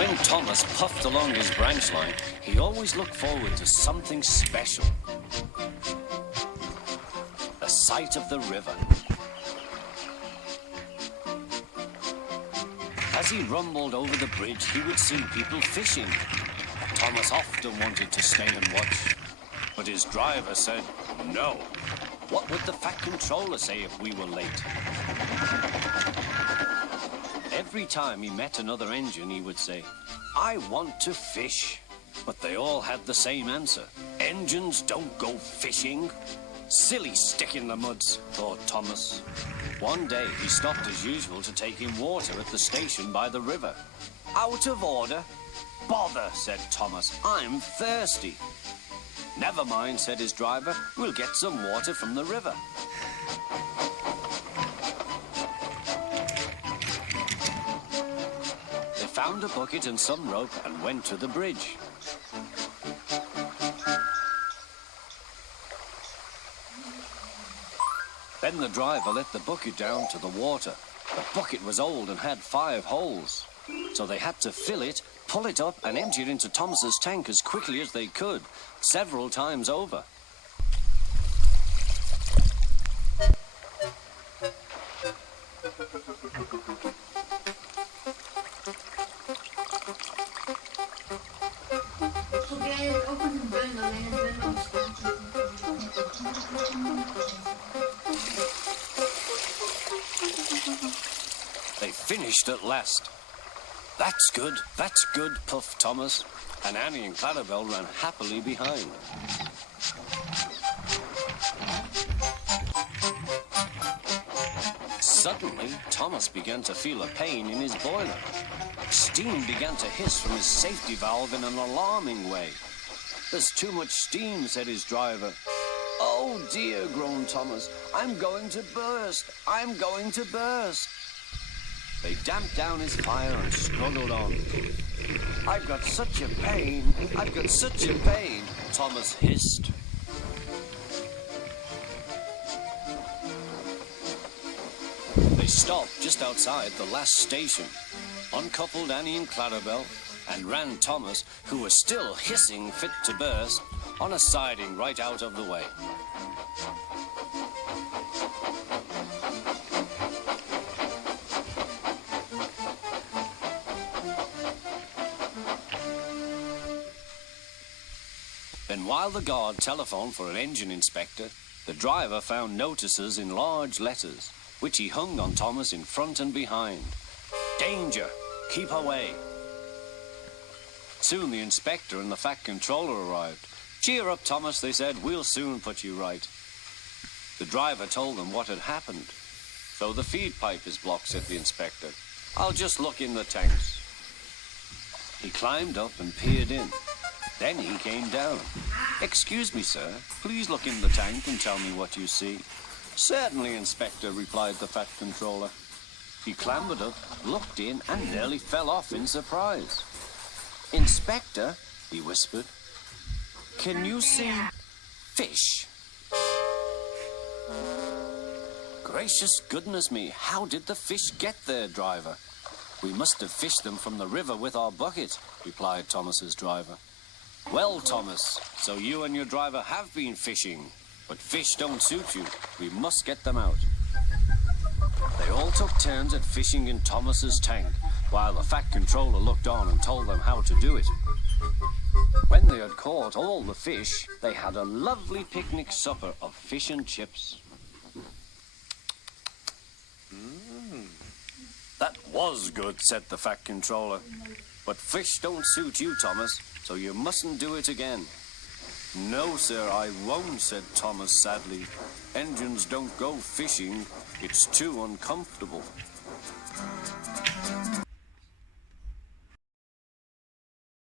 When Thomas puffed along his branch line, he always looked forward to something special. The sight of the river. As he rumbled over the bridge, he would see people fishing. Thomas often wanted to stay and watch, but his driver said no. What would the Fat Controller say if we were late? Every time he met another engine, he would say, "I want to fish." But they all had the same answer. Engines don't go fishing. Silly stick in the muds, thought Thomas. One day, he stopped as usual to take in water at the station by the river. "Out of order." "Bother," said Thomas. "I'm thirsty." "Never mind," said his driver. "We'll get some water from the river." They found a bucket and some rope and went to the bridge. Then the driver let the bucket down to the water. The bucket was old and had 5 holes. So they had to fill it, pull it up, and empty it into Thomas's tank as quickly as they could, several times over. They finished at last. That's good, puffed Thomas, and Annie and Clarabelle ran happily behind. Suddenly, Thomas began to feel a pain in his boiler. Steam began to hiss from his safety valve in an alarming way. "There's too much steam," said his driver. "Oh dear," groaned Thomas. "I'm going to burst. I'm going to burst." They damped down his fire and struggled on. "I've got such a pain. I've got such a pain," Thomas hissed. They stopped just outside the last station, uncoupled Annie and Clarabelle, and ran Thomas, who was still hissing fit to burst, on a siding right out of the way. Then while the guard telephoned for an engine inspector, the driver found notices in large letters, which he hung on Thomas in front and behind. "Danger! Keep away!" Soon the inspector and the Fat Controller arrived. "Cheer up, Thomas," they said. "We'll soon put you right." The driver told them what had happened. "So the feed pipe is blocked," said the inspector. "I'll just look in the tanks." He climbed up and peered in. Then he came down. "Excuse me, sir. Please look in the tank and tell me what you see." "Certainly, Inspector," replied the Fat Controller. He clambered up, looked in, and nearly fell off in surprise. "Inspector," he whispered, "can you see fish?" "Gracious goodness me, how did the fish get there, driver?" "We must have fished them from the river with our bucket," replied Thomas's driver. "Well, Thomas, so you and your driver have been fishing, but fish don't suit you. We must get them out." They all took turns at fishing in Thomas's tank, while the Fat Controller looked on and told them how to do it. When they had caught all the fish, they had a lovely picnic supper of fish and chips. "That was good," said the Fat Controller. "But fish don't suit you, Thomas, so you mustn't do it again." "No, sir, I won't," said Thomas sadly. "Engines don't go fishing. It's too uncomfortable."